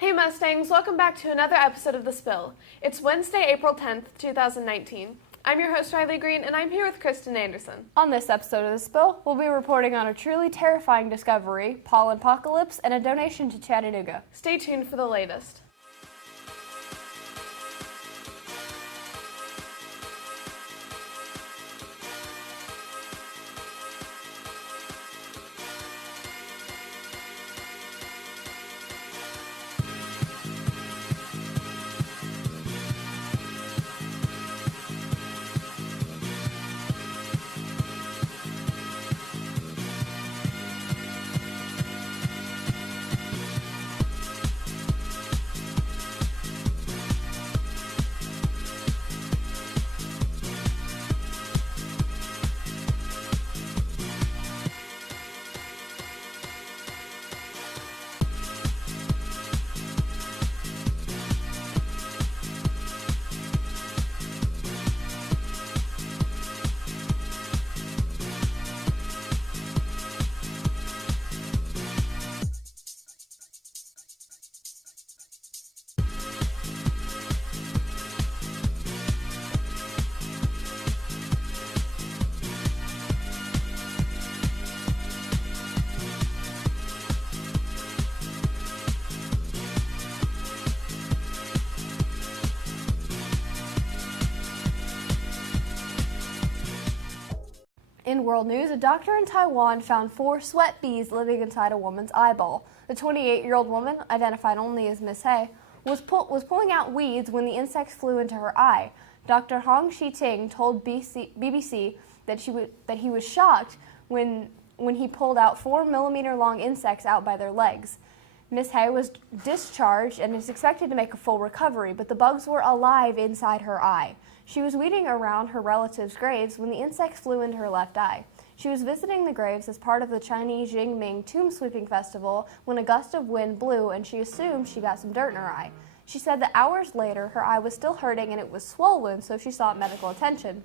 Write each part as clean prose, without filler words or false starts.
Hey Mustangs, welcome back to another episode of The Spill. It's Wednesday, April 10th, 2019. I'm your host, Riley Green, and I'm here with Kristen Anderson. On this episode of The Spill, we'll be reporting on a truly terrifying discovery, pollen apocalypse, and a donation to Chattanooga. Stay tuned for the latest. In world news, a doctor in Taiwan found 4 sweat bees living inside a woman's eyeball. The 28-year-old woman, identified only as Miss Hay, was pulling out weeds when the insects flew into her eye. Dr. Hong Shi-ting told BBC that he was shocked when he pulled out 4 millimeter-long insects out by their legs. Miss Hay was discharged and is expected to make a full recovery, but the bugs were alive inside her eye. She was weeding around her relatives' graves when the insects flew into her left eye. She was visiting the graves as part of the Chinese Jingming tomb sweeping festival when a gust of wind blew and she assumed she got some dirt in her eye. She said that hours later her eye was still hurting and it was swollen, so she sought medical attention.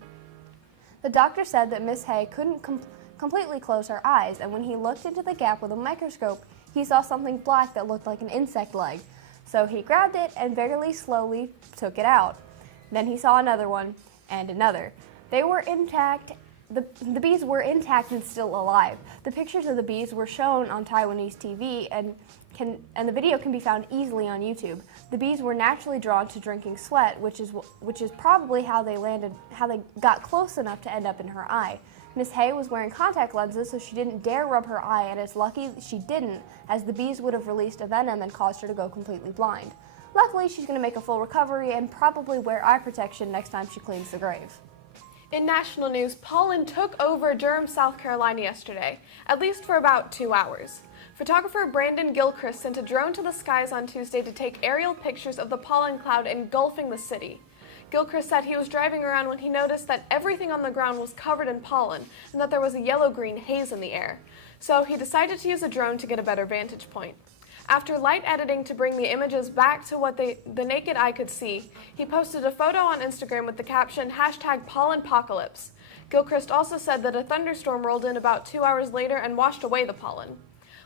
The doctor said that Miss Hay couldn't completely close her eyes, and when he looked into the gap with a microscope, he saw something black that looked like an insect leg. So he grabbed it and very slowly took it out. Then he saw another one and another. They were intact. The bees were intact and still alive. The pictures of the bees were shown on Taiwanese TV and the video can be found easily on YouTube. The bees were naturally drawn to drinking sweat, which is probably how they got close enough to end up in her eye. Miss Hay was wearing contact lenses, so she didn't dare rub her eye, and it's lucky she didn't, as the bees would have released a venom and caused her to go completely blind. Luckily, she's going to make a full recovery and probably wear eye protection next time she cleans the grave. In national news, pollen took over Durham, South Carolina yesterday, at least for about 2 hours. Photographer Brandon Gilchrist sent a drone to the skies on Tuesday to take aerial pictures of the pollen cloud engulfing the city. Gilchrist said he was driving around when he noticed that everything on the ground was covered in pollen and that there was a yellow-green haze in the air. So he decided to use a drone to get a better vantage point. After light editing to bring the images back to what the naked eye could see, he posted a photo on Instagram with the caption #pollenpocalypse. Gilchrist also said that a thunderstorm rolled in about 2 hours later and washed away the pollen.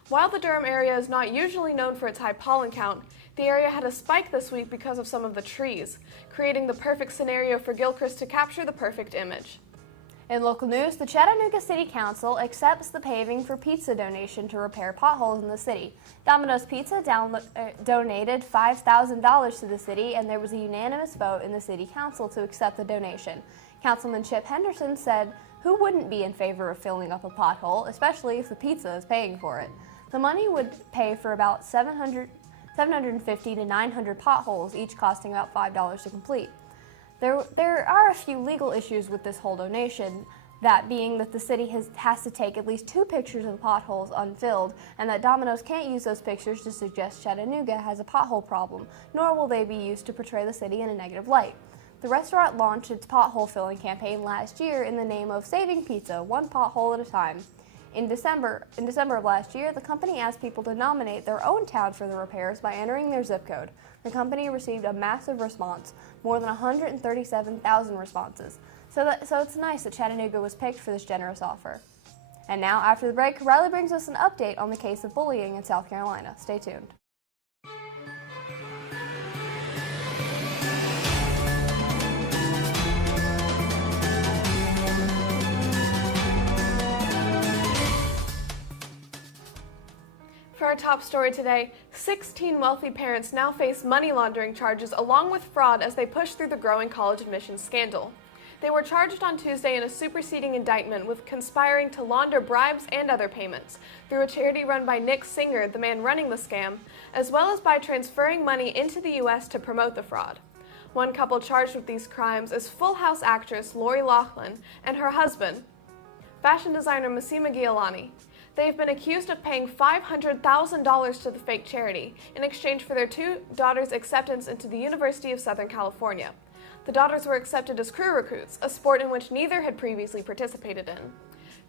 While the Durham area is not usually known for its high pollen count, the area had a spike this week because of some of the trees, creating the perfect scenario for Gilchrist to capture the perfect image. In local news, the Chattanooga City Council accepts the paving for pizza donation to repair potholes in the city. Domino's Pizza donated $5,000 to the city, and there was a unanimous vote in the City Council to accept the donation. Councilman Chip Henderson said, "Who wouldn't be in favor of filling up a pothole, especially if the pizza is paying for it?" The money would pay for about 750 to 900 potholes, each costing about $5 to complete. There are a few legal issues with this whole donation, that being that the city has to take at least 2 pictures of potholes unfilled, and that Domino's can't use those pictures to suggest Chattanooga has a pothole problem, nor will they be used to portray the city in a negative light. The restaurant launched its pothole filling campaign last year in the name of Saving Pizza, one pothole at a time. In December of last year, the company asked people to nominate their own town for the repairs by entering their zip code. The company received a massive response, more than 137,000 responses. So it's nice that Chattanooga was picked for this generous offer. And now, after the break, Riley brings us an update on the case of bullying in South Carolina. Stay tuned. top story today, 16 wealthy parents now face money laundering charges along with fraud as they push through the growing college admissions scandal. They were charged on Tuesday in a superseding indictment with conspiring to launder bribes and other payments through a charity run by Nick Singer, the man running the scam, as well as by transferring money into the U.S. to promote the fraud. One couple charged with these crimes is Full House actress Lori Loughlin and her husband, fashion designer Massimo Giuliani. They've been accused of paying $500,000 to the fake charity in exchange for their two daughters' acceptance into the University of Southern California. The daughters were accepted as crew recruits, a sport in which neither had previously participated in.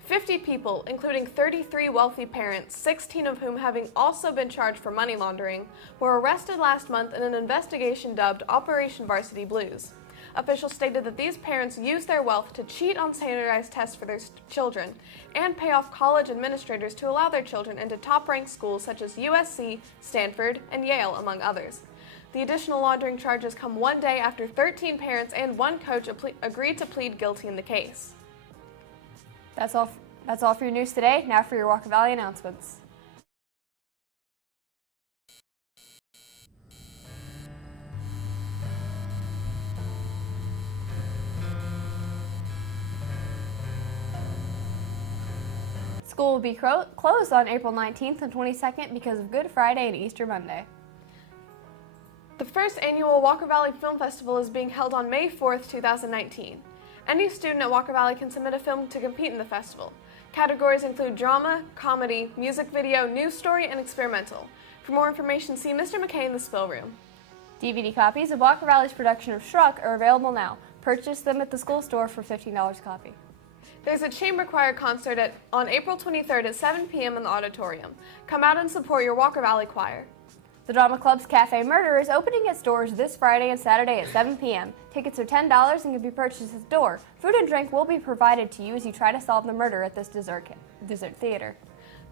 50 people, including 33 wealthy parents, 16 of whom having also been charged for money laundering, were arrested last month in an investigation dubbed Operation Varsity Blues. Officials stated that these parents used their wealth to cheat on standardized tests for their children and pay off college administrators to allow their children into top-ranked schools such as USC, Stanford, and Yale, among others. The additional laundering charges come one day after 13 parents and one coach agreed to plead guilty in the case. That's all for your news today. Now for your Walker Valley announcements. School will be closed on April 19th and 22nd because of Good Friday and Easter Monday. The first annual Walker Valley Film Festival is being held on May 4th, 2019. Any student at Walker Valley can submit a film to compete in the festival. Categories include drama, comedy, music video, news story, and experimental. For more information, see Mr. McKay in the spill room. DVD copies of Walker Valley's production of Shrek are available now. Purchase them at the school store for $15 a copy. There's a chamber choir concert on April 23rd at 7 p.m. in the auditorium. Come out and support your Walker Valley choir. The Drama Club's Cafe Murder is opening its doors this Friday and Saturday at 7 p.m. Tickets are $10 and can be purchased at the door. Food and drink will be provided to you as you try to solve the murder at this dessert theater.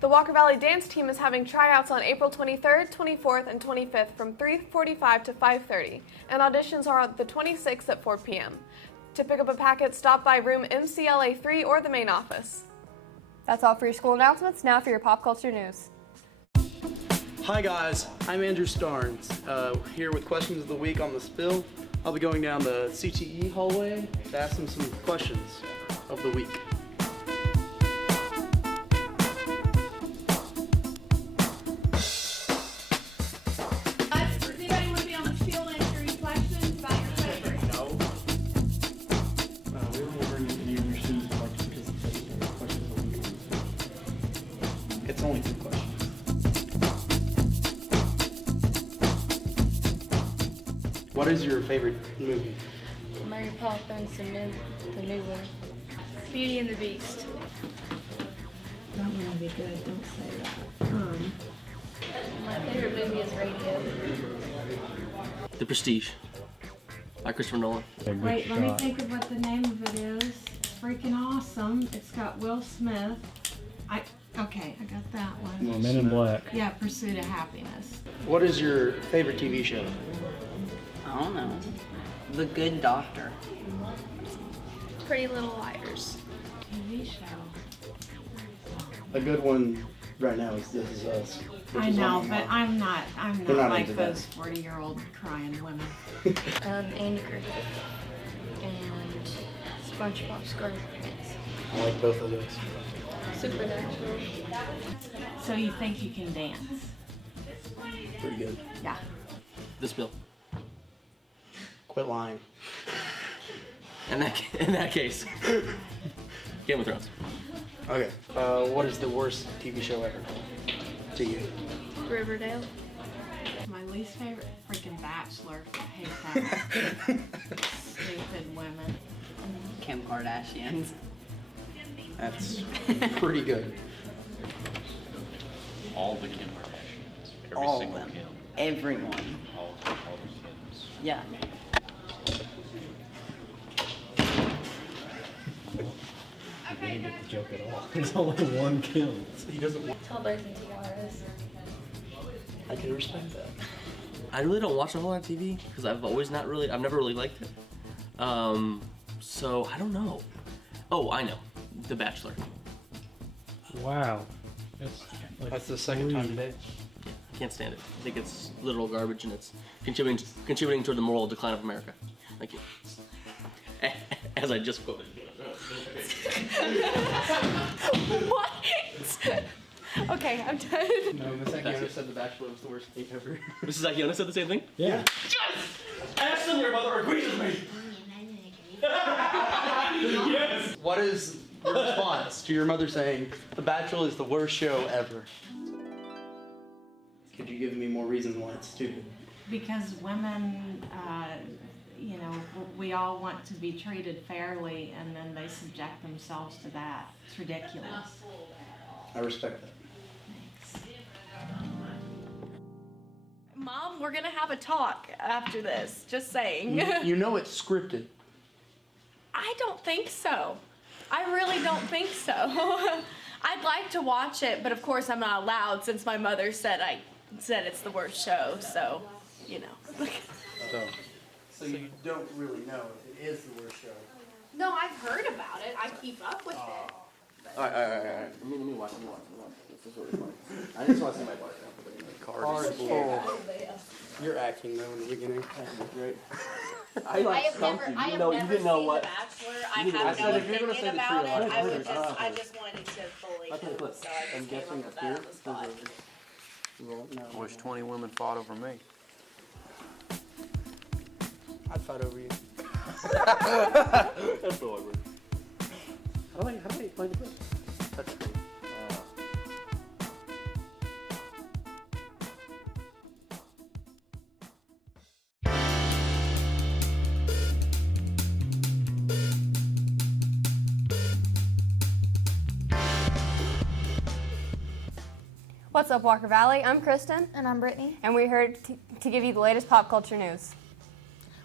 The Walker Valley dance team is having tryouts on April 23rd, 24th, and 25th from 3:45 to 5:30, and auditions are on the 26th at 4 p.m. To pick up a packet, stop by room MCLA 3 or the main office. That's all for your school announcements. Now for your pop culture news. Hi guys, I'm Andrew Starnes, here with questions of the week on the spill. I'll be going down the CTE hallway to ask them some questions of the week. Does anyone be on the spill answering questions about your paper? We will bring in any of your students who like to participate in the questions of the week. It's only 2 questions. What is your favorite movie? Mary Poppins, the new one. Beauty and the Beast. That one will be good, don't say that. My favorite movie is Radio. The Prestige by Christopher Nolan. Wait, let me think of what the name of it is. It's freaking awesome. It's got Will Smith. I got that one. Men in Black. Yeah, Pursuit of Happiness. What is your favorite TV show? I don't know. The Good Doctor. Pretty Little Liars. TV show. A good one right now is This Is Us. which I is know, on but now. I'm not We're not like into that. those 40-year-old crying women. Andy Griffith and SpongeBob SquarePants. I like both of those. Supernatural. So you think you can dance? Pretty good. Yeah. The Spill. Quit lying. In that case, Game of Thrones. Okay. What is the worst TV show ever to you? Riverdale. My least favorite, freaking Bachelor. I hate that. Stupid women. Kim Kardashians. That's pretty good. All the Kim Kardashians. Every All single of them. Kim. Everyone. All the Kims. Yeah. You didn't get the joke at all. There's only one kill. He doesn't want. Toddlers and Tiaras. I can respect that. I really don't watch a whole lot of TV because I've never really liked it. So I don't know. Oh, I know. The Bachelor. Wow. That's like That's the second time today. Can't stand it. I think it's literal garbage and it's contributing toward the moral decline of America. Thank you. As I just quoted. What? Okay, I'm done. No, Miss Akiona said The Bachelor was the worst date ever. Mrs. Akiona said the same thing? Yeah. Yes! Ashton, your mother agrees with me! Yes! What is your response to your mother saying The Bachelor is the worst show ever? Could you give me more reasons why it's stupid? Because women, we all want to be treated fairly, and then they subject themselves to that. It's ridiculous. I respect that. Mom, we're gonna have a talk after this, just saying. You know it's scripted. I don't think so. I really don't think so. I'd like to watch it, but of course I'm not allowed since my mother said it's the worst show, so, you know. So you don't really know if it is the worst show. No, I've heard about it. I keep up with it. Alright. Let me watch. This is really funny. I just want to see my part. Card full. You're acting though in the beginning. Great. I didn't know what. Bachelor. I You didn't- have I no said if you're gonna opinion say the about truth, it. I I just wanted to fully Okay, know, look. so I I'm just came guessing up with up that here. on the spot. I wish 20 women fought over me. I'd fight over you. That's so awkward. How do I play the clip? Touch screen. What's up, Walker Valley? I'm Kristen. And I'm Brittany. And we're here to give you the latest pop culture news.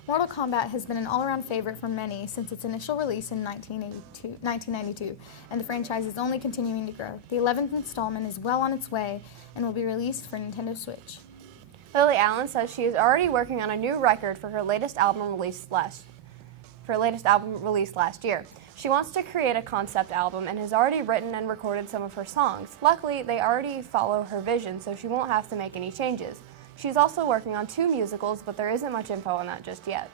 Mortal Kombat has been an all-around favorite for many since its initial release in 1992, and the franchise is only continuing to grow. The 11th installment is well on its way and will be released for Nintendo Switch. Lily Allen says she is already working on a new record for her latest album released last year. She wants to create a concept album and has already written and recorded some of her songs. Luckily, they already follow her vision, so she won't have to make any changes. She's also working on 2 musicals, but there isn't much info on that just yet.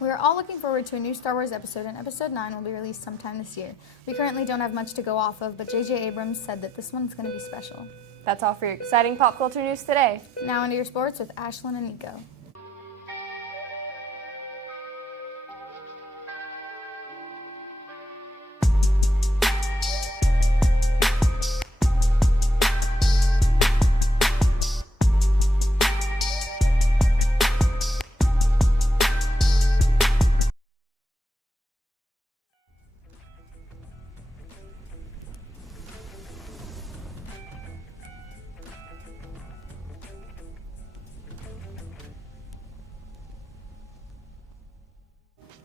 We are all looking forward to a new Star Wars episode, and Episode 9 will be released sometime this year. We currently don't have much to go off of, but J.J. Abrams said that this one's going to be special. That's all for your exciting pop culture news today. Now into your sports with Ashlyn and Nico.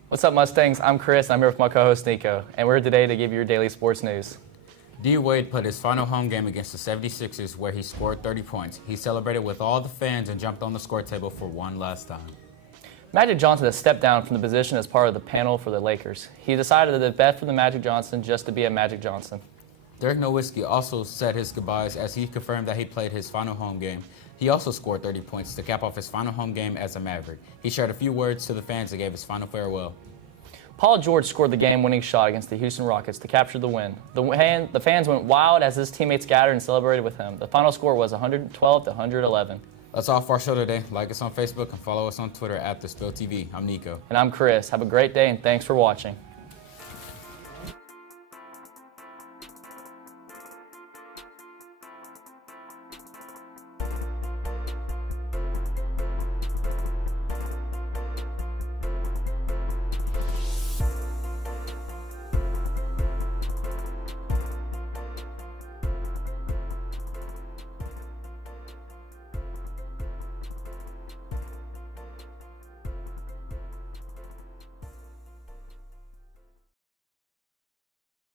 What's up, Mustangs? I'm Chris, and I'm here with my co-host Nico, and we're here today to give you your daily sports news. D. Wade played his final home game against the 76ers where he scored 30 points. He celebrated with all the fans and jumped on the score table for one last time. Magic Johnson has stepped down from the position as part of the panel for the Lakers. He decided that it's best for the Magic Johnson just to be a Magic Johnson. Dirk Nowitzki also said his goodbyes as he confirmed that he played his final home game. He also scored 30 points to cap off his final home game as a Maverick. He shared a few words to the fans and gave his final farewell. Paul George scored the game-winning shot against the Houston Rockets to capture the win. The fans went wild as his teammates gathered and celebrated with him. The final score was 112-111. That's all for our show today. Like us on Facebook and follow us on Twitter @TheSpillTV. I'm Nico. And I'm Chris. Have a great day and thanks for watching.